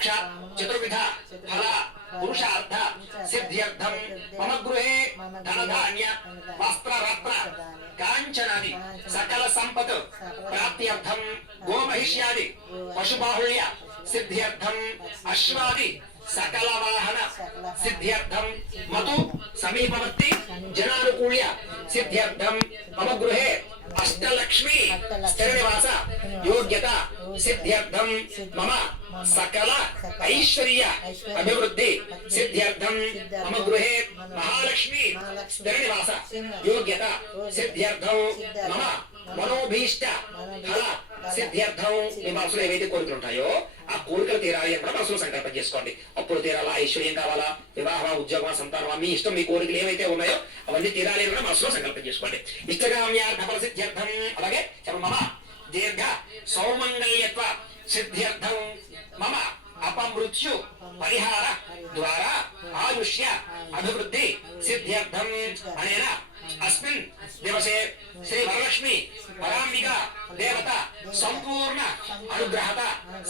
మోక్ష చతుర్విధ ఫల పురుషార్థ సిద్ధ్యర్థం మమ గృహే ధనధాన్య వస్త్ర రత్న కాంచనాది సకల సంపత్ ప్రాప్త్యర్థం గోమహిష్యాది పశుబాహుళ్య సిద్ధ్యర్థం అశ్వాది సకల వాహన సిద్ధ్యర్థం మతు సమీపవర్తి జనానుకూల్య సిద్ధ్యర్థం మమ గృహే అష్టలక్ష్మి స్థిరనివాస యోగ్యత సిద్ధ్యర్థం మమ సకల ఐశ్వర్య అభివృద్ధి సిద్ధ్యర్థం మమ గృహే మహాలక్ష్మి స్థిరనివాస యోగ్యత సిద్ధ్యర్థం మమ మనోభీష్ట ఫల సిద్ధ్యర్థం మీ మనసులో ఏవైతే కోరికలు ఉంటాయో ఆ కోరికలు తీరాలి అని కూడా మనసులో సంకల్పం చేసుకోండి. అప్పుడు తీరాలా, ఐశ్వర్యం కావాలా, వివాహం, ఉద్యోగం, సంతానం, మీ ఇష్టం, మీ కోరికలు ఏవైతే ఉన్నాయో అవన్నీ తీరాలి అని కూడా మనసులో సంకల్పం చేసుకోండి. ఇష్టకామ్యార్థ ఫల సిద్ధ్యర్థం అలాగే మమ దీర్ఘ సౌమంగళ్యత్వ సిద్ధ్యర్థం మమ అపమృత్యు పరిహార ద్వారా ఆయుష్య అభివృద్ధి సిద్ధ్యర్థం అనేన అస్మిన్ దివసే శ్రీ వరలక్ష్మి పరాంబిక దేవత సంపూర్ణ అనుగ్రహత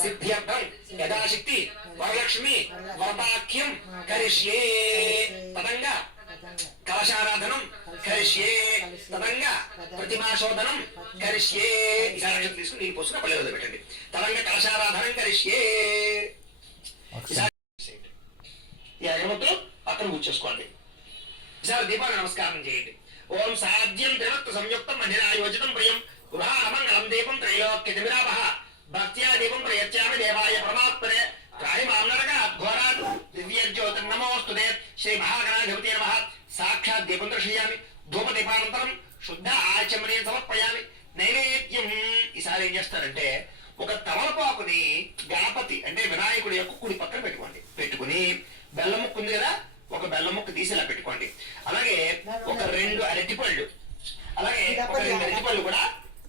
సిద్ధ్యర్థం యథాశక్తి వరలక్ష్మి వరదాఖ్యం కరిష్యే తదంగా కలశారాధనం కరిష్యే తదంగా ప్రతిమాశోధనం కరిష్యే. ఈసారి తీసుకుని నీళ్ళు పోసుకుని పల్లెలో పెట్టండి. తదంగా కలశారాధనం కరిష్యే. అగరబత్తులు పక్కన కూర్చేసుకోండి. ఈసారి దీపాన్ని నమస్కారం చేయండి. ఓం సాధ్యం త్రివత్తు సంయుక్తం మధ్యనాయోజితం ప్రియం గృహామంగళం దీపం త్రైలోక్యతిమిరాపహ భక్త్యా దీపం ప్రయత్యామి దేవాయ పరమాత్మనే త్రాహిమాంగరక ఘోరాత్ దివ్యజ్యోతిర్నమోస్తుతే శ్రీ మహాగణాధిపతే నమః. సాక్షాత్ దీపం దర్శయామి. ధూపదీపానంతరం శుద్ధ ఆచమనీయం సమర్పయామి. నైవేద్యం ఈసారి ఏం చేస్తారంటే ఒక తమలపాకుని గణపతి అంటే వినాయకుడి యొక్క కుడి పక్కన పెట్టుకుని బెల్లం ముక్కు ఉంది కదా, ఒక బెల్లం ముక్క తీసి ఇలా పెట్టుకోండి. అలాగే ఒక 2 అరటిపళ్ళు, అలాగే ఒక 2 అరటిపళ్ళు కూడా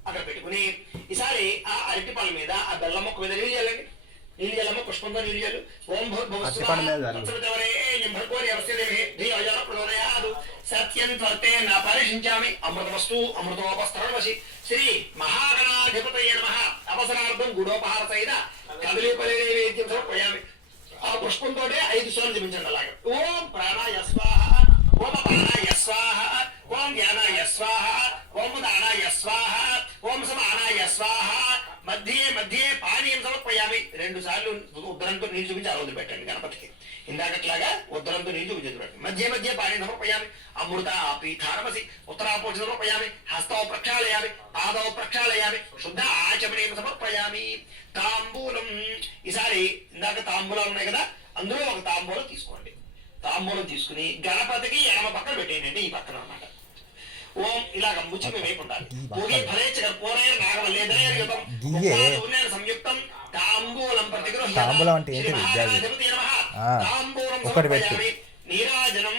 అక్కడ పెట్టుకుని ఈసారి ఆ అరటిపళ్ళ మీద ఆ బెల్లం ముక్క మీద నీళ్ళు చల్లండి. నీళ్ళు చల్లమ్మ, పుష్పంతో నీళ్ళు చల్లు. ఓం సత్యం త్వర్తే నా పరిశించామి అమృతమస్తు అమృతోపస్తరణవశి. శ్రీ మహాగణాధిపతయే నమః. అవసరార్థం గుడోపహార సహిత కదలీపల్లి నైవేద్యం సమర్పయామి. ఆ పుష్పంతో 5 సార్లు జపించండి. అలాగే ఓం ప్రాణాయ స్వాహ, ఓం ప్రాణాయ స్వాహ, ఓం జ్ఞానాయ స్వాహ, ఓం దానాయ స్వాహ, ఓం సమానాయ స్వాహ. మధ్యే మధ్యే పానీయం సమర్పయామి. 2 సార్లు ఉత్తరంతో నీళ్ళు చూపించి ఆ రోజు పెట్టండి గణపతికి. ఇందాకట్లాగా ఉత్తరంతో నీళ్ళు చూపించి పెట్టండి. మధ్య మధ్య పానీయం సమర్పయామి. అమృత పీఠారమసి ఉత్తరాపోష సమర్పయామి. హస్తౌ ప్రక్షాళయామి, పాదౌ ప్రక్షాళయామి, శుద్ధ ఆచమనీయం సమర్పయామి. తాంబూలం ఈసారి ఇందాక తాంబూలాలు ఉన్నాయి కదా, అందులో ఒక తాంబూలం తీసుకోండి. తాంబూలం తీసుకుని గణపతికి ఎడమ పక్కన పెట్టేయండి. ఈ పక్కన అన్నమాట. ఓం ఇలాగ ముచ్చి వైపు ఉండాలి. సంయుక్తం తాంబూలం తాంబూలం అంటే ఏంటి? ఒకటి పెట్టు. నీరాజనం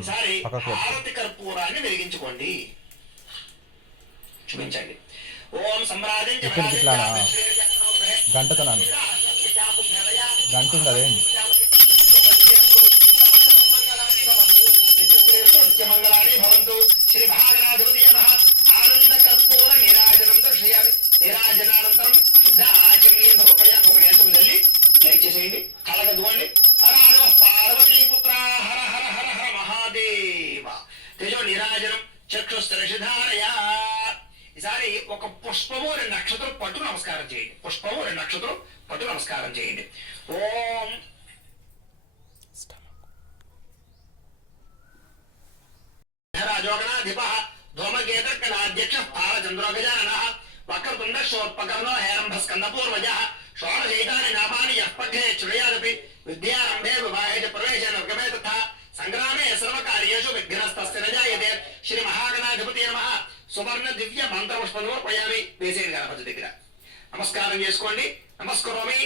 ఈసారి హారతి కర్పూరాన్ని వెలిగించుకోండి. చూపించండి. ఓం సమ్రాజం గంటతో గంట ఉండదు. నిత్యమంగళాని భవంతు. శ్రీ మహాగణాధిపతయే నమః. ఆనంద కర్పూర నీరాజనం దర్శయామి. నీరాజనానంతరం శుద్ధ ఆచమనీయం సమర్పయామి. ఒక నేతకు తల్లి లైక్ చేసేయండి. కలగదుకోండి. హర హర పార్వతీపుత్ర హర హర హర హర మహాదేవ. తేజో నీరాజనం చక్షుస్త్రషిధారయా. ఈసారి ఒక పుష్పము 2 నక్షత్రం పట్టు నమస్కారం చేయండి. పుష్పము 2 నక్షత్రం పట్టు నమస్కారం చేయండి. ఓం రాజోగణాధిప ధూమకేతర్కణాధ్యక్ష పాలచంద్రో గజానన వక్రతుండ శోత్పకర్ణో హేరంభ స్కందపూర్వజ షోడశైతాని నామాని యః పఠే శ్రేయాదపి విద్యారంభే వివాహే చ ప్రవేశే నర్గమే తథా సంగ్రామే సర్వకార్యేషు విఘ్నస్తస్య న జాయతే. శ్రీ మహాగణాధిపతయే నమః. సువర్ణ దివ్య మంత్రపుష్పం సమర్పయామి. వేసేయండి గణపతి దగ్గర. నమస్కారం చేసుకోండి. నమస్కరోమి.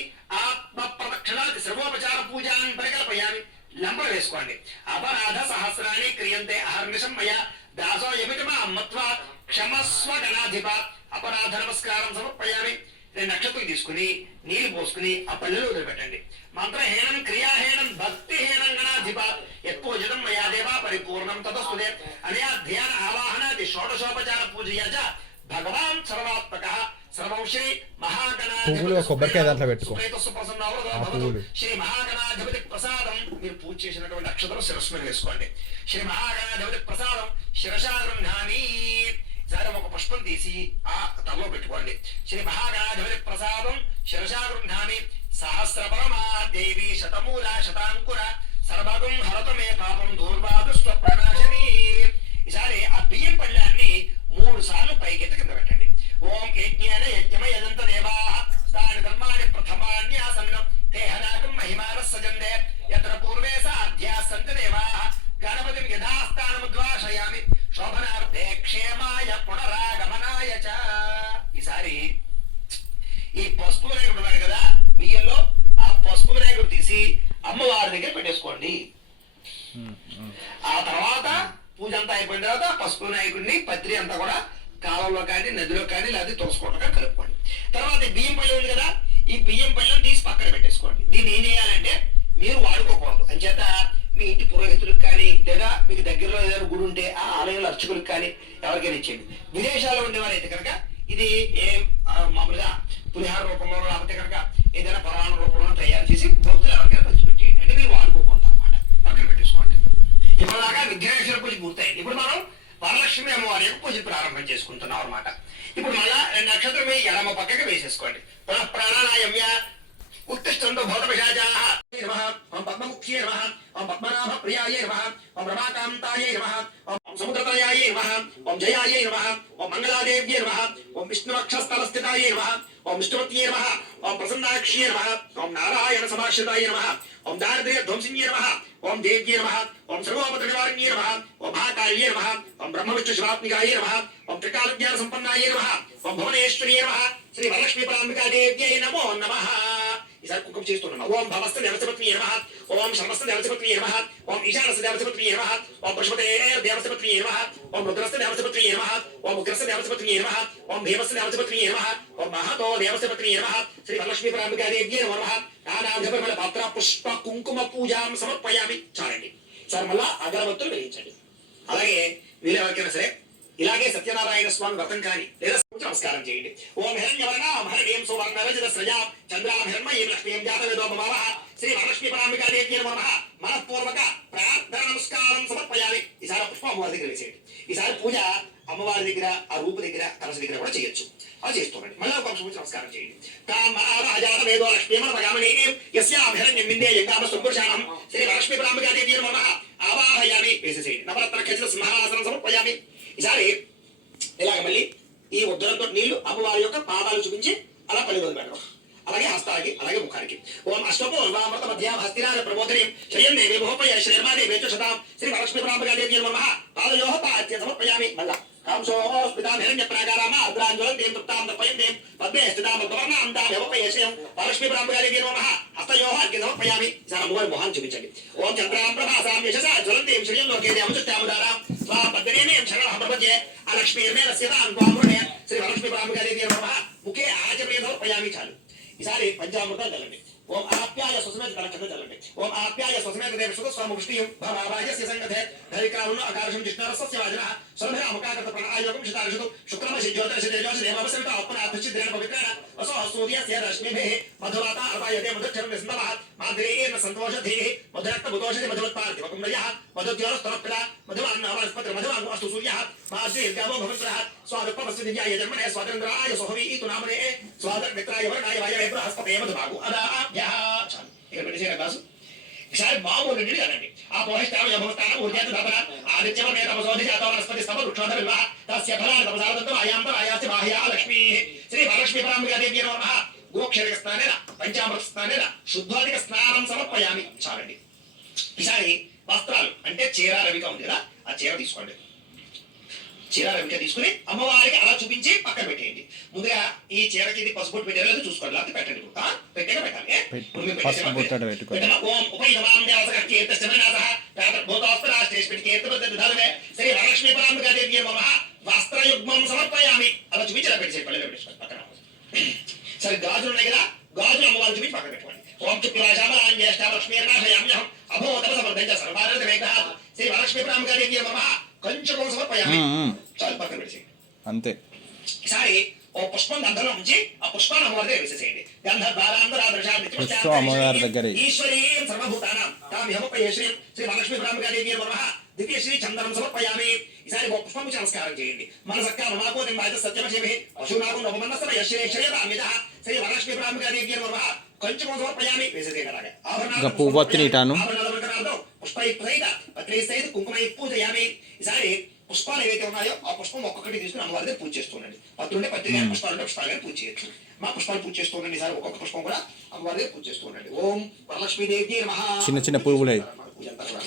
ఆత్మ ప్రదక్షిణాది సర్వోపచార పూజాన్ని పరికల్పయామి. లంబర్ వేసుకోండి. అపరాధ సహస్రాన్ని క్రియంతే అహర్నిశం మయా దాసో యమితమా మత్వా క్షమస్వ గణాధిప. అపరాధ నమస్కారం సమర్పయామి. 2 నక్షత్రం తీసుకుని నీళ్లు పోసుకుని ఆ పల్లెలో వదిలిపెట్టండి. మంత్రహీనం క్రియాహీనం భక్తిహీనం గణాధిప యత్పూజితం మయా దేవా పరిపూర్ణం తతస్తుతే. అనయా ధ్యాన ఆవాహనాది షోడశోపచార పూజయా చ భగవాన్ సర్వాత్మకః సర్వం శ్రీ మహాగణాధిపతి. కొబ్బరికాయ దాంట్లో పెట్టుకో. భవతు. శ్రీ మహాగణాధిపతి ప్రసాదం మీరు పూజ చేసినటువంటి అక్షతలు శిరస్సు మీద వేసుకోండి. శ్రీ మహాగణాధిపతి ప్రసాదం శిరసాగృహాని. సరే ఒక పుష్పం తీసి ఆ తలలో పెట్టుకోండి. శ్రీ మహాగణాధిపతి ప్రసాదం శిరసాగృహాని. సహస్రపరమా దేవి శతమూల శతాంకుర సర్వగం హరత మే పాపం దూర్వాదుస్వ ప్రణాశని. ఈసారి ఆ బియ్యం పళ్ళాన్ని 3 సార్లు పైకెత్తి కింద పెట్టండి. ఓం యజ్ఞేన యజ్ఞమయజంత దేవాః స్థాని ధర్మాణి ప్రథమాన్యాసన్నం తేహనాకం మహిమానః సజందే యత్ర పూర్వే సాధ్యాస్సంతి దేవాః గణపతిం యథాస్థానముద్వాసయామి శోభనార్థే క్షేమాయ పునరాగమనాయ చ. ఈసారి ఈ పసుపు రేకుడు ఉన్నాయి కదా బియ్యంలో, ఆ పసుపు రేకుడు తీసి అమ్మవారి దగ్గర పెట్టేసుకోండి. ఆ తర్వాత పూజ అంతా అయిపోయిన తర్వాత పసుపు నాయకుడిని పత్రి అంతా కూడా కాలంలో కానీ నదిలో కానీ లేదా తులసుకోవటం కలుపుకోండి. తర్వాత ఈ బియ్యం పళ్ళెం ఉంది కదా, ఈ బియ్యం పళ్ళెం తీసి పక్కన పెట్టేసుకోండి. దీన్ని ఏం చేయాలంటే మీరు వాడుకోకూడదు. అంచేత మీ ఇంటి పురోహితులకు కానీ లేదా మీకు దగ్గరలో ఏదైనా గుడి ఉంటే ఆ ఆలయంలో అర్చకులకు కానీ ఎవరికైనా ఇచ్చేయండి. విదేశాల్లో ఉండేవారైతే కనుక ఇది మామూలుగా పులిహార రూపంలో లేకపోతే కనుక ఏదైనా పరమాణ రూపంలో తయారు చేసి భక్తులు ఎవరికైనా పంచిపెట్టేయండి. అంటే మీరు వాడుకోకూడదు అనమాట, పక్కన పెట్టేసుకోండి. ఇప్పటిదాకా విఘ్నేశ్వర పూజ పూర్తయింది. ఇప్పుడు మనం వరలక్ష్మి అమ్మవారి యొక్క పూజ ప్రారంభం చేసుకుంటున్నాం అనమాట. ఇప్పుడు మళ్ళా 2 నక్షత్రం మీ ఎడమ పక్కకి వేసేసుకోండి. ప్రాణాయామ్య ఉత్తిష్టంతో భౌతపిశాచాః నమః. ఓం పద్మముఖ్యే నమః. ఓం పద్మనాభ ప్రియాయే నమః. ఓం రమాకాంతాయే నమః. ఓం సముద్రతయాయే నమః. ఓం జయాయే నమః. ఓం మంగళాదేవ్యే నమః. ఓం విష్ణువక్షస్థలస్థితాయే నమః. ఓం విష్ణువత్యే నమః. ఓం ప్రసన్నాక్ష్యే నమః. ఓం నారాయణ సమాశ్రితాయే నమః. ఓం దారిద్ర్య ధ్వంసిన్యే నమః. ఓం దేవ్యే నమః. ఓం సర్వోపద్రవ నివారణ్యే నమః. ఓం మహాకాళ్యే నమః. ఓం బ్రహ్మ విష్ణు శివాత్మికాయే నమః. ఓం త్రికాల జ్ఞాన సంపన్నాయే నమః. ఓం భువనేశ్వర్యే నమః. శ్రీ వరలక్ష్మీ పరాంబికా దేవ్యై నమో నమః. ఈసారి కుంకుమ చేస్తున్నాం. ఓం భవస్థ దేవసపత్ని నమః. ఓం శర్మస్థ దేవసపత్ని నమః. ఓం ఈశానస్థ దేవసపత్ని నమః. ఓం పశుపతే దేవసపత్ని నమః. ఓం రుద్రస్థ దేవసపత్ని నమః. ఓం ఉగ్రస్థ దేవసపత్ని నమః. ఓం భీమస్థ దేవసపత్ని నమః. ఓం మహతో దేవసపత్ని నమః. శ్రీ వరలక్ష్మీ పరాంబికా దేవ్యై నమో నమః. నానావిధ పాత్ర పుష్ప కుంకుమ పూజాం సమర్పయామి. చాలండి. సార్ మళ్ళా అగరబత్తులు వెలిగించండి. అలాగే వీళ్ళు ఎవరికైనా సరే ఇలాగే సత్యనారాయణ స్వామి వ్రతం కానీ లేదా నమస్కారం చేయండి. ఓం హిరణ్యవర్ణాం హరిణీం సువర్ణ రజత స్రజాం చంద్రాం హిరణ్మయీం లక్ష్మీం జాతవేదో మమావః. శ్రీ వరలక్ష్మీ పరాంబికా దేవ్యై నమో నమః. మనఃపూర్వక ప్రార్థన నమస్కారం సమర్పయామి. ఈసారి పుష్పం అమ్మవారి దగ్గర వేసేయండి. ఈసారి పూజ అమ్మవారి దగ్గర, ఆ రూపు దగ్గర, కలశ దగ్గర కూడా చేయొచ్చు. అలా చేస్తుండండి. మళ్ళీ ఒక నమస్కారం చేయండి. కామారాజాతవేదో లక్ష్మీ మనపగామనీం యస్యాం హిరణ్యం విందే యంగామ సుపురుషాణం. శ్రీ వరలక్ష్మీ పరాంబికా దేవ్యై నమో నమః. ఆవాహయామి. వేసేసేయండి. నవరత్న ఖచ్చిత సింహాసనం సమర్పయామి. ఈసారి ఇలాగ మళ్ళీ ఈ ఉద్దరంతో నీళ్లు అమ్మవారి యొక్క పాదాలు చూపించి అలా పల్లి రోజు పెట్టడం. అలాగే హస్తాలకి, అలాగే ముఖానికి. ఓం అష్టపూర్వామృత మధ్యాం హస్తినాద ప్రబోధనీం శ్రేయం దేవి మహోపయ శ్రీర్మాదేవి శతాం. శ్రీ వరలక్ష్మీ పరాంబికా దేవ్యై నమో నమః. పాదయోః పాత్య సమర్పయామి. మళ్ళా కాంసోస్మితాం హిరణ్య ప్రాకారామ అర్ద్రాంజ్వలంతేం తృప్తాం తపయంతేం పద్మే స్థితాం గవర్ణాం తాం యవపయశ్యం. వరలక్ష్మీ పరాంబికా దేవ్యై నమో నమః. హస్తయోః అర్ఘ్యం సమర్పయామి. ఈసారి అమ్మవారి మొహాన్ని చూపించండి. ఓం చంద్రాం ప్రభాసాం యశసా జ్వలంతేం శ్రియం లోకే దేవముష్టాముదారాం స్వాం పద్మనేనేం శరణం ప్రపంచే అలక్ష్మీర్మేణ సీతాం త్వామునే. శ్రీ వరలక్ష్మీ పరాంబికా దేవ్యై నమో నమః. ముఖే ఆచమనీయం సమర్పయామి. చాలు. ఈసారి పంచామృతాలు చల్లండి. ఓం ఆప్యాయ స్వసమేత తలచంద చల్లండి. ఓం ఆప్యాయ స్వసమేత దేవ సుత స్వామ విష్ణుయం భవారాజస్య సంగతే ధరికావును ఆకాశం జిష్ణరస్య వాజనః స్వరభర ముఖాకృత ప్రణాయోగం శతార్షతు శుక్రమసి జ్యోతిష తేజోష దేవవసవిత ఆత్మనాథచిద్రేణ పవిత్రేణ వసో సూర్యస్య రశ్మిభిః మధువాత అర్పాయతే మధుచరం విస్నవః మాద్రేణ సంతోషధీః మధురక్త బుదోషధి మధువత్పార్తి వకుండయః మధుద్యోరస్తరప్పిల మధువాన్నవస్పత్ర మధువాన్ అస్తు సూర్యః మాద్రేర్గావో భవత్రః స్వాదుపమస్య దివ్యాయ జన్మనే స్వాతంత్రాయ సోహవీతు నామనే స్వాదమిత్రాయ వర్ణాయ వాయవే బృహస్పతే మధుభాగు అదాభ్యః. చాలు. ఇక్కడ పెట్టేసాక క్లాసు. ఈసారి మామూలు నీళ్ళు అనండి. ఆ పోహిష్టానం యభవస్థానం ఊర్జాత ధపన ఆదిత్యవర్ణే తపసోధి జాతో వనస్పతి స్తవ వృక్షోధ వివాహ తస్య ఫలాని తపసారదంతం ఆయాంత ఆయాస్య బాహ్యా లక్ష్మీ. శ్రీ వరలక్ష్మీ పరాంబికా దేవ్యై నమో నమః. గోక్షరిక స్నానేన పంచామృత స్నానేన శుద్ధాధిక స్నానం సమర్పయామి. చాలండి. ఈసారి వస్త్రాలు అంటే చీర రవిక ఉంది కదా, ఆ చీర తీసుకోండి. చీర రవిక తీసుకుని అమ్మవారికి అలా చూపించి పక్కన పెట్టేయండి. ముందుగా ఈ చీరకి ఇది పసుపు పెట్టారో లేదో చూసుకోండి, లేకపోతే పెట్టండి. పెట్టాక పెట్టాలి. ఓం ఉపైమాం దేవసక కీర్తశ్చమనాసః భూతోస్తరాశ్రేష్ పెట్టి కీర్తపద్ధతి శ్రీ వరలక్ష్మీ పరాంబికా దేవ్యై నమో నమః. వస్త్రయుగ్మం సమర్పయామి. అలా చూపించి ఇలా పెట్టేసి పల్లెలో పెట్టేసుకోండి పక్కన. సరే గాజులు ఉన్నాయి కదా, గాజులు అమ్మవారు చూపించి పక్కన పెట్టుకోండి. ఓం చుక్లాశామలాం జ్యేష్ఠా లక్ష్మీర్నాశయామ్యహం అభూతమ సమర్థంచ సర్వారత మేఘః. శ్రీ వరలక్ష్మీ పరాంబికా దేవ్యై నమో నమః. కొంచెం సమర్పయామి. చాలు పక్కన పెట్టేసి అంతే. ఈసారి ఓ పుష్పం దండలో ఉంచి ఆ పుష్పాన్ని అమ్మవారి దగ్గర వేసేసేయండి. పుష్పం అమ్మవారి దగ్గర ఈశ్వరీ సర్వభూతానాం తామ్యహముపయేశ్రీ శ్రీ వరలక్ష్మీ బ్రాహ్మణాదేవి నమః దివ్య శ్రీ చందనం సమర్పయామి. ఈసారి ఒక పుష్పం నమస్కారం చేయండి. మనసక్క మమాకోదిం వాచ సత్యమశేమి పశునాగం నవమన్నస్తవ యశ్రేశ్రేయతామిద శ్రీ వరలక్ష్మీ బ్రాహ్మణాదేవి నమః కొంచెం సమర్పయామి. వేసేసేయండి. అలాగే ఇంకా పువ్వొత్తినిటాను పుష్పయుక్త పత్రైస్తైదు కుంకుమై పూజయామి. ఈసారి పుష్పాలు ఏవైతే ఉన్నాయో ఆ పుష్పం ఒక్కొక్కటి తీసుకుని అమ్మవారి దగ్గర పూజ చేస్తుండండి. పత్రుంటే పత్రి గారి పుష్పాలుంటే పుష్పాలు గారి పూజ చేయొచ్చు. మా పుష్పాలు పూజ చేస్తుండండి. ఈసారి ఒక్కొక్క పుష్పం కూడా అమ్మవారి దగ్గర పూజ చేస్తుండండి. ఓం వరలక్ష్మీదేవి నమః. చిన్న చిన్న పువ్వులే పూజ అంతా కూడా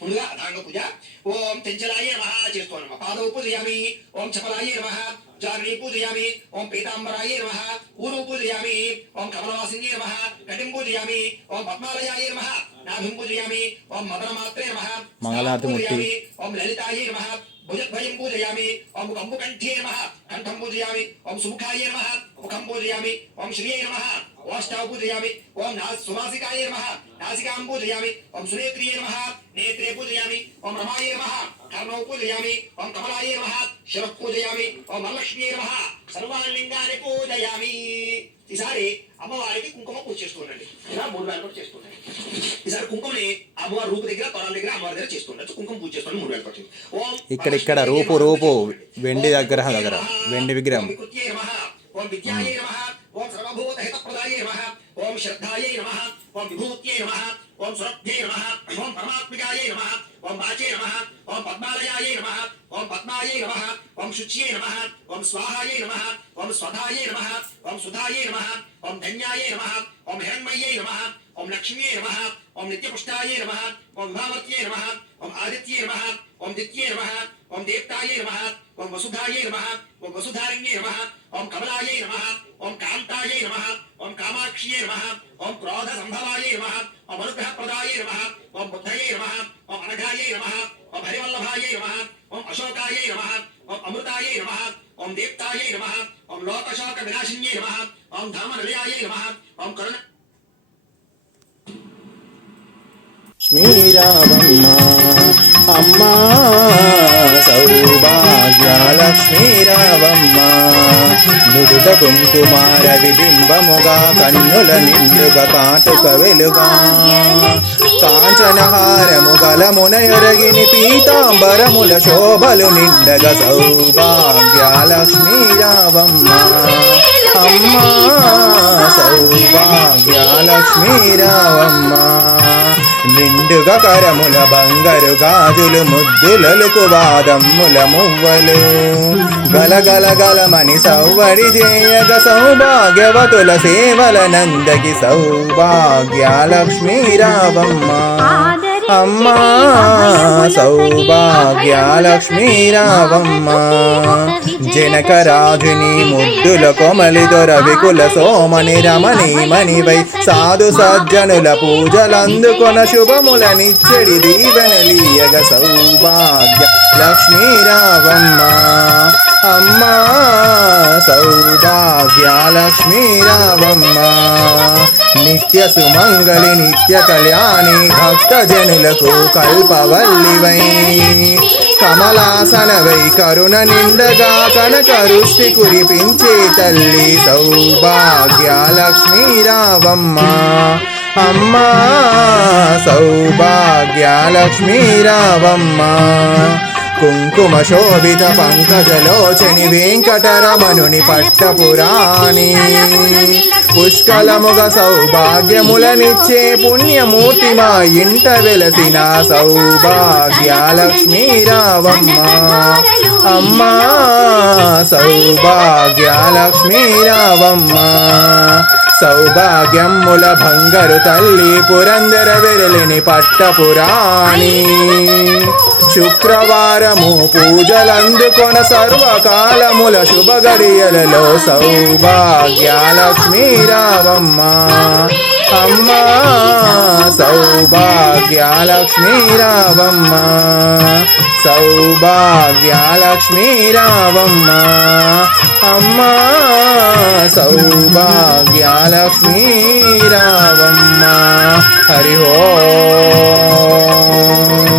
ముందుగా అథాంగ పూజ. ఓం చెంచలాయ నమః చేస్తున్నాం. పాదౌ పూజయామి. ఓం చపలాయ నమః. జాగృణీ పూజయామి. ఓం పీతాంబరాయ నమః. ఊరు పూజయామి. ఓం కమలవాసిన్యే నమః. కటిం పూజయామి. ఓం పద్మాలయాయ నమః. నాభిం పూజయామి. ఓం మదనమాత్రే నమః. మంగళారతి ముట్టి. ఓం లలితాయ నమః. భుజద్వయం పూజయామి. ఓం కంబుకంఠే నమః. కంఠం పూజయామి. ఓం సుముఖాయ నమః. ముఖం పూజయామి. ఓం శ్రీయే నమః. ఓష్టావ్ పూజయామి. ఓం సువాసికాయ నమః. నాసికాం పూజయామి. ఓం సునేత్రియే నమః. నేత్రే పూజయామి. ఓం రమాయ నమః. కర్ణౌ పూజయామి. ఓం కమలాయ నమః. శిరః పూజయామి. ఓం వరలక్ష్మీ నమః. సర్వాలింగాన్ని పూజయామి. ఈసారి అమ్మవారికి కుంకుమ పూజ చేస్తుండండి. ఇలా 3 వేల పాటు చేస్తుండండి. ఈసారి కుంకుమని అమ్మవారి రూపు దగ్గర తొరాల దగ్గర అమ్మవారి దగ్గర చేస్తుండొచ్చు. కుంకుమ పూజ చేస్తుండే 3 వేల పాటు. ఓం ఇక్కడ రూపు వెండి దగ్గర వెండి విగ్రహం. ఓం విద్యాయే నమః. ఓం సర్వభూత హితప్రదాయే నమః. ఓం శ్రద్ధాయే నమః. ఓం విభూత్యై నమః. ఓం సురభ్యై నమః. ఓం పరమాత్మికాయే నమః. ఓం వాచే నమః. ఓం పద్మాలయాయే నమః. ఓం పద్మాయే నమః. ఓం శుచ్యే నమః. ఓం స్వాహాయే నమః. ఓం స్వధాయే నమః. ఓం సుధాయే నమః. ఓం ధన్యాయే నమః. ఓం హిరణ్మయ్యే నమః. ఓం లక్ష్మ్యే నమః. ఓం నిత్యపుష్టాయే నమః. ఓం విభావర్త్యే నమః. ఓం ఆదిత్యే నమః. ఓం దిత్యే నమః. ఓం దేవతాయే నమః. ఓం వసుధాయే నమః. ఓం వసుధారిణ్యే నమః. ఓం కమలాయే నమః. ఓం కాంతాయే నమః. ఓం కామాక్ష్యే నమః. ఓం క్రోధ సంభవాయే నమః. ఓం అనుగ్రహప్రదాయే నమః. ఓం బుద్ధయే నమః. ఓం అనఘాయే నమః. ఓం హరివల్లభాయే నమః. ఓం అశోకాయే నమః. ఓం అమృతాయే నమః. ఓం దేవతాయే నమః. ఓం లోకశోక వినాశిన్యే నమః. ఓం ధామనిలయాయే నమః. ఓం కరుణ లక్ష్మీరావమ్మ అమ్మా సౌభాగ్యలక్ష్మీరావమ్మ నుదుట కుంకుమార విబింబముగా కన్నుల నిండుగా కాటుక వెలుగా కాంచనహారము గలమునయొరగిని పీతాంబరముల శోభలు నిండగ సౌభాగ్యలక్ష్మీరావమ్మ అమ్మా సౌభాగ్యలక్ష్మీరావమ్మ నిండుగా కరముల బంగారు గాజులు ముద్దులలకు వాదమ్ముల మువ్వలు గలగల గలమని సౌవడి చేయగ సౌభాగ్యవతుల సేవల నందకి సౌభాగ్యలక్ష్మీరావమ్మ అమ్మా సౌభాగ్యలక్ష్మీరావమ్మ జనక రాజుని ముద్దుల కొమలి దొర వికుల సోమని రమణి మణివై సాధు సజ్జనుల పూజలందుకొన శుభములనిచ్చడి దీవెనలీయగ సౌభాగ్య లక్ష్మీరావమ్మ అమ్మా సౌభాగ్యలక్ష్మీరావమ్మ నిత్య సుమంగళి నిత్య కళ్యాణి భక్త జనులకు కల్పవల్లివై కమలాసనవై కరుణ నిండగా కనక రుష్టి కురిపించే తల్లి సౌభాగ్యలక్ష్మీరావమ్మ అమ్మా సౌభాగ్యలక్ష్మీరావమ్మ కుంకుమ శోభిత పంకజలోచని వెంకటరమణుని పట్టపురాణి పుష్కలముగ సౌభాగ్యములనిచ్చే పుణ్యమూర్తి మా ఇంట వెలసిన సౌభాగ్యలక్ష్మీరావమ్మ అమ్మా సౌభాగ్యలక్ష్మీరావమ్మ సౌభాగ్యముల భంగరు తల్లి పురందర వెరలిని పట్టపురాణి శుక్రవారము పూజలందుకొన సర్వకాలముల శుభగడియలలో సౌభాగ్యలక్ష్మీరావమ్మ అమ్మా సౌభాగ్యలక్ష్మీరావమ్మ సౌభాగ్యలక్ష్మీరావమ్మ అమ్మా సౌభాగ్యలక్ష్మీరావమ్మ హరి ఓం